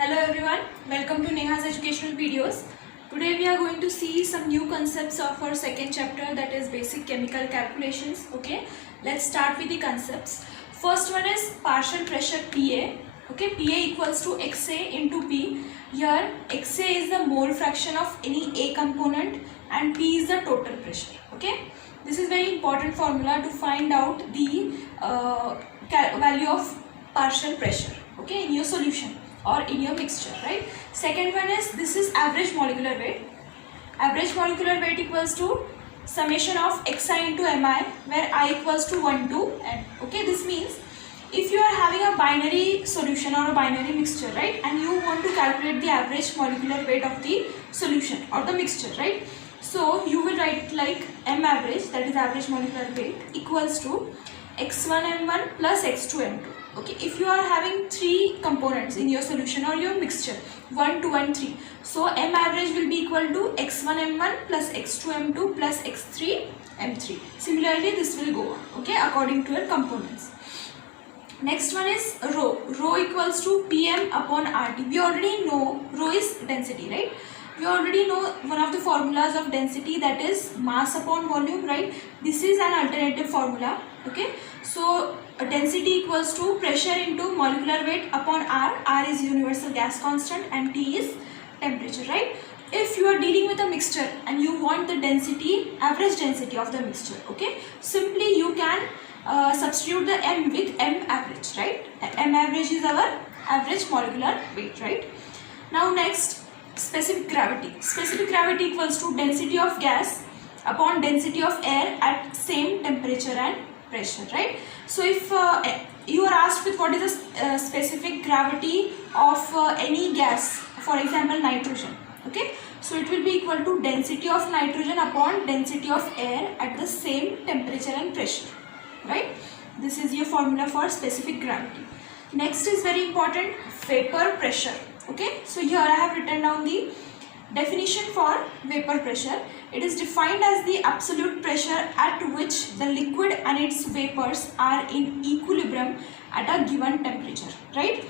Hello everyone, welcome to Neha's educational videos. Today we are going to see some new concepts of our second chapter, that is basic chemical calculations. Okay, let's start with the concepts. First one is partial pressure PA. Okay, PA equals to XA into P. Here XA is the mole fraction of any A component and P is the total pressure. Okay, this is very important formula to find out the value of partial pressure, okay, in your solution or in your mixture, right? Second one is, this is average molecular weight. Average molecular weight equals to summation of xi into mi, where I equals to 1 to n. Okay, this means if you are having a binary solution or a binary mixture, right, and you want to calculate the average molecular weight of the solution or the mixture, right, so you will write like m average, that is average molecular weight, equals to x1 m1 plus x2 m2. Okay, if you are having three components in your solution or your mixture, 1, 2 and 3, so m average will be equal to x1 m1 plus x2 m2 plus x3 m3. Similarly this will go on, okay, according to your components. Next one is rho. Rho equals to pm upon RT. We already know rho is density, right? We already know one of the formulas of density, that is mass upon volume, right? This is an alternative formula, okay? So density equals to pressure into molecular weight upon R. R is universal gas constant and T is temperature, right? If you are dealing with a mixture and you want the density, average density of the mixture, okay, simply you can substitute the M with M average, right? M average is our average molecular weight, right? Now next, specific gravity. Specific gravity equals to density of gas upon density of air at same temperature and pressure, right? So if you are asked with what is the specific gravity of any gas, for example nitrogen, okay, so it will be equal to density of nitrogen upon density of air at the same temperature and pressure, right? This is your formula for specific gravity. Next is very important, vapor pressure. Okay, so here I have written down the definition for vapor pressure. It is defined as the absolute pressure at which the liquid and its vapors are in equilibrium at a given temperature, right?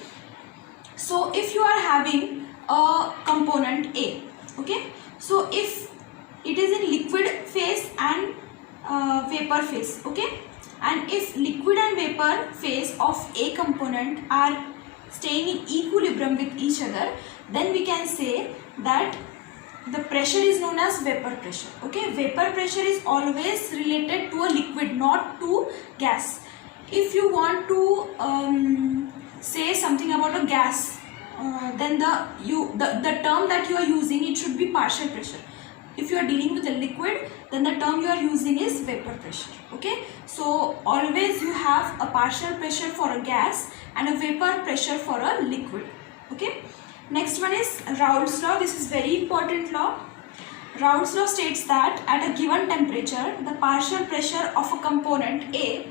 So if you are having a component A, okay, so if it is in liquid phase and vapor phase, okay, and if liquid and vapor phase of A component are staying in equilibrium with each other, then we can say that the pressure is known as vapor pressure. Okay, vapor pressure is always related to a liquid, not to gas. If you want to say something about a gas, then the term that you are using, it should be partial pressure. If you are dealing with a liquid, then the term you are using is vapor pressure. Okay, so always you have a partial pressure for a gas and a vapor pressure for a liquid. Okay, next one is Raoult's law. This is very important law. Raoult's law states that at a given temperature, the partial pressure of a component A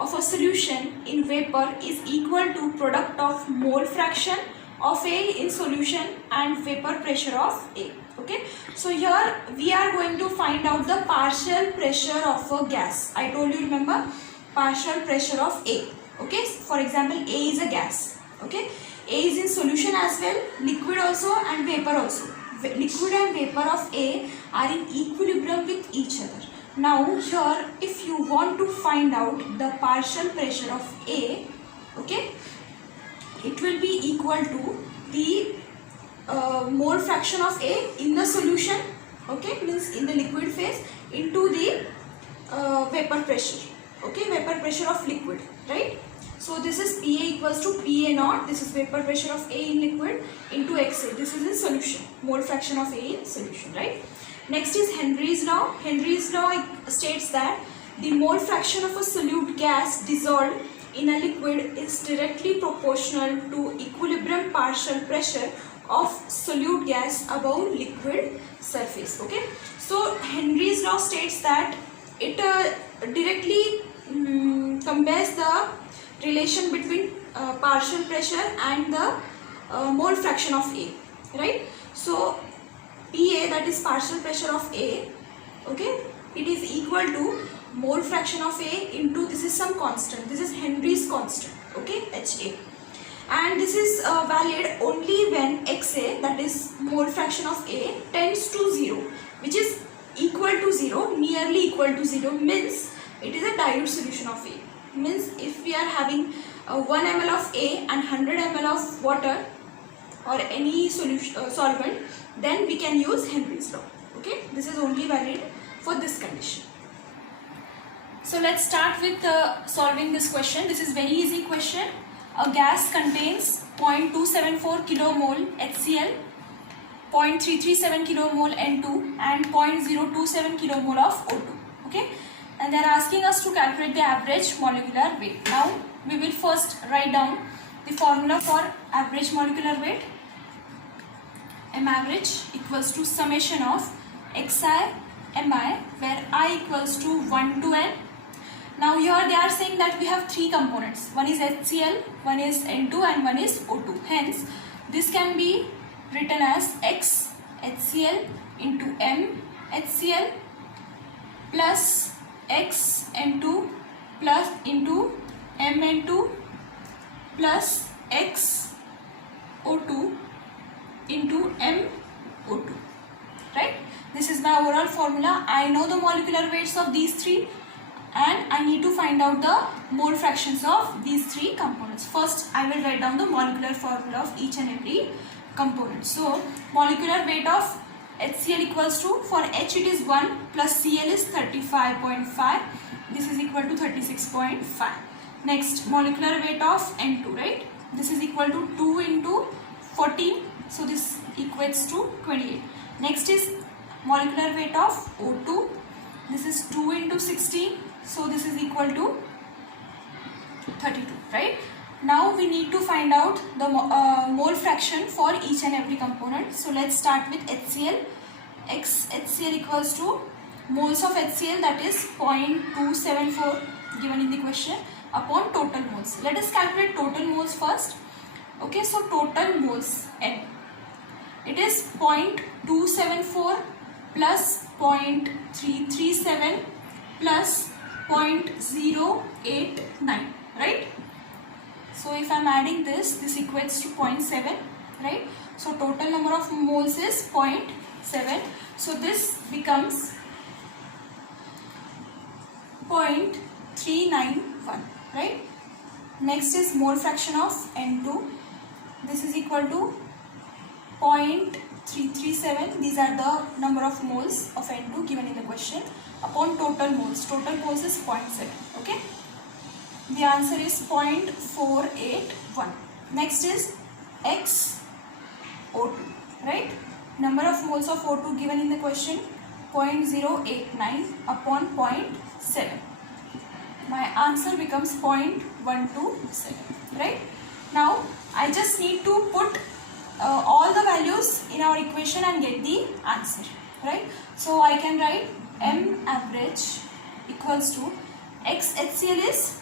of a solution in vapor is equal to product of mole fraction of A in solution and vapor pressure of A. Okay, so here we are going to find out the partial pressure of a gas. I told you, remember, partial pressure of A. Okay, for example, A is a gas. Okay, A is in solution as well, liquid also and vapor also. Liquid and vapor of A are in equilibrium with each other. Now here, if you want to find out the partial pressure of A, okay, it will be equal to the mole fraction of A in the solution, okay, means in the liquid phase, into the vapor pressure, okay, vapor pressure of liquid, right? So this is PA equals to PA naught, this is vapor pressure of A in liquid, into XA, this is in solution, mole fraction of A in solution, right? Next is Henry's law. Henry's law states that the mole fraction of a solute gas dissolved in a liquid is directly proportional to equilibrium partial pressure of solute gas above liquid surface. Okay, so Henry's law states that it directly compares the relation between partial pressure and the mole fraction of A, right? So PA, that is partial pressure of A, okay, it is equal to mole fraction of A into, this is some constant, this is Henry's constant, okay, HA, and this is valid only when XA, that is mole fraction of A, tends to 0, which is equal to 0, nearly equal to 0, means it is a dilute solution of A. Means if we are having 1 ml of A and 100 ml of water or any solution solvent, then we can use Henry's law. Okay, this is only valid for this condition. So let's start with solving this question. This is very easy question. A gas contains 0.274 kilomole HCl, 0.337 kilomole N2 and 0.027 kilomole of O2. Okay, and they are asking us to calculate the average molecular weight. Now we will first write down the formula for average molecular weight. M average equals to summation of Xi Mi, where I equals to 1 to n. Now here they are saying that we have three components. One is HCl, one is N2 and one is O2. Hence this can be written as X HCl into M HCl plus X N2 plus into M N2 plus X O2 into M O2. Right? This is my overall formula. I know the molecular weights of these three, and I need to find out the mole fractions of these three components. First, I will write down the molecular formula of each and every component. So, molecular weight of HCl equals to, for H it is 1 plus Cl is 35.5. This is equal to 36.5. Next, molecular weight of N2, right? This is equal to 2 into 14. So, this equates to 28. Next is molecular weight of O2. This is 2 into 16. So this is equal to 32, right? Now we need to find out the mole fraction for each and every component. So let's start with HCl. HCl equals to moles of HCl, that is 0.274 given in the question, upon total moles. Let us calculate total moles first. Okay, so total moles N. It is 0.274 plus 0.337 plus 0.089, right? So if I am adding this equates to 0.7, right? So total number of moles is 0.7. So this becomes 0.391, right? Next is mole fraction of N2. This is equal to 0.337. These are the number of moles of N2 given in the question, upon total moles. Total moles is 0.7. Okay. The answer is 0.481. Next is XO2, right? Number of moles of O2 given in the question, 0.089 upon 0.7. My answer becomes 0.127, right? Now I just need to put all the values in our equation and get the answer, right? So I can write M average equals to X HCl is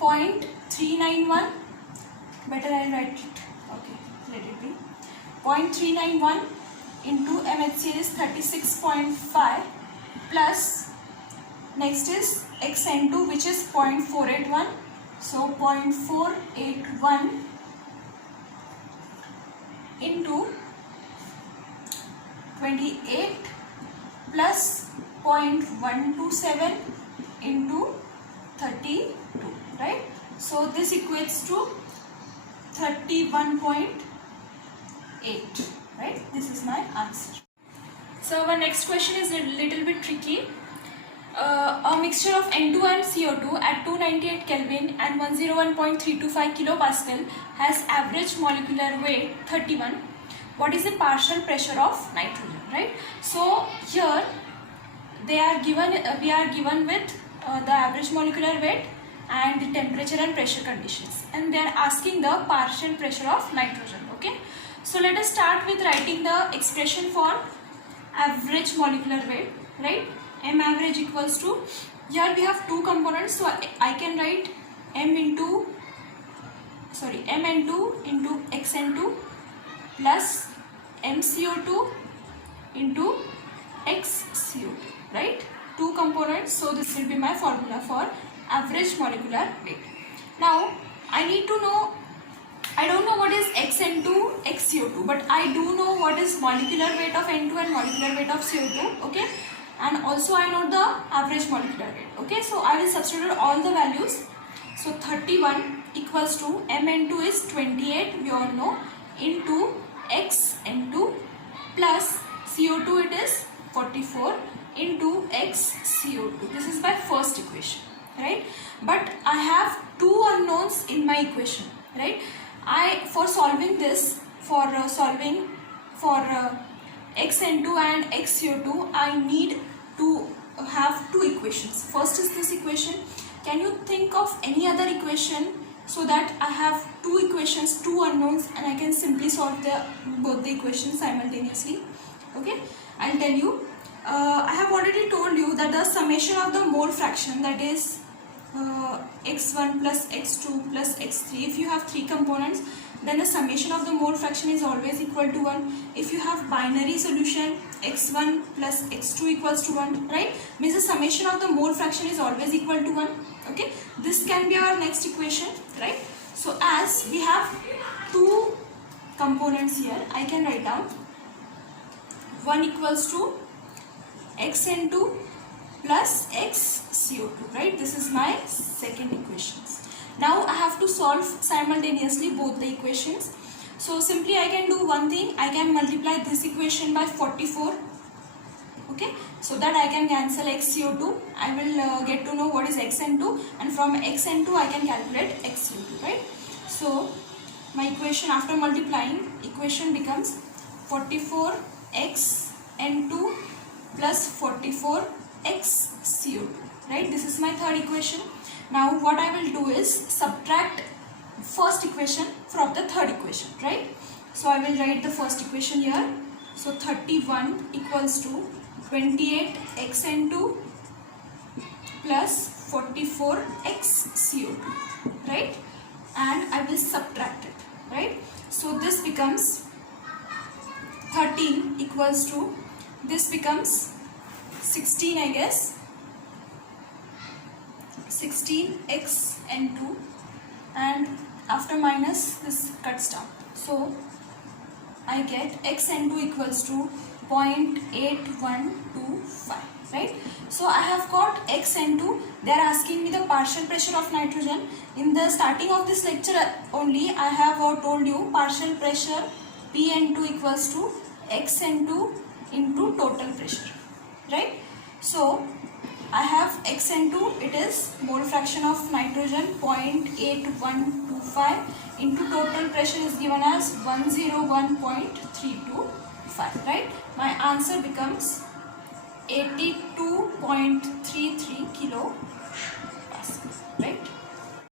0.391. Better I write it. Okay, let it be. 0.391 into M HCl is 36.5 plus next is XN2, which is 0.481. So 0.481 into 28 plus 0.127 into 32, right? So this equates to 31.8, right? This is my answer. So our next question is a little bit tricky. A mixture of N2 and CO2 at 298 Kelvin and 101.325 kilopascal has average molecular weight 31. What is the partial pressure of nitrogen, right? So here they are given, we are given with the average molecular weight and the temperature and pressure conditions, and they are asking the partial pressure of nitrogen. Okay, so let us start with writing the expression for average molecular weight, right? M average equals to, here we have two components, so I can write MN2 into XN2 plus MCO2 into XCO2, right? Two components, so this will be my formula for average molecular weight. Now I need to know I don't know what is Xn2, XCO2, but I do know what is molecular weight of N2 and molecular weight of CO2, okay? And also I know the average molecular weight, okay? So I will substitute all the values. So 31 equals to Mn2 is 28, we all know, into Xn2 plus CO2 it is 44 into XCO2. This is my first equation, right? But I have two unknowns in my equation, right? For solving this, for Xn2 and XCO2, I need to have two equations. First is this equation. Can you think of any other equation so that I have two equations, two unknowns, and I can simply solve both the equations simultaneously? Okay, I'll tell you. I have already told you that the summation of the mole fraction, that is x1 plus x2 plus x3, if you have three components, then the summation of the mole fraction is always equal to 1. If you have binary solution, x1 plus x2 equals to 1, right? Means the summation of the mole fraction is always equal to 1. Okay, this can be our next equation, right? So as we have two components here, I can write down 1 equals to Xn2 plus XCO2, right? This is my second equation. Now I have to solve simultaneously both the equations. So simply I can do one thing. I can multiply this equation by 44, okay, so that I can cancel XCO2. I will get to know what is Xn2, and from Xn2 I can calculate XCO2, right? So my equation, after multiplying, equation becomes 44 Xn2 plus 44 XCO2, right? This is my third equation. Now what I will do is subtract first equation from the third equation, right? So I will write the first equation here. So 31 equals to 28 Xn2 plus 44 XCO2, right? And I will subtract it, right? So this becomes 13 equals to, this becomes 16, I guess, 16 Xn2, and after minus this cuts down. So I get Xn2 equals to 0.8125, right? So I have got Xn2. They are asking me the partial pressure of nitrogen. In the starting of this lecture only, I have told you partial pressure Pn2 equals to Xn2 into total pressure, right? So I have Xn2, it is mole fraction of nitrogen 0.8125 into total pressure is given as 101.325, right? My answer becomes 82.33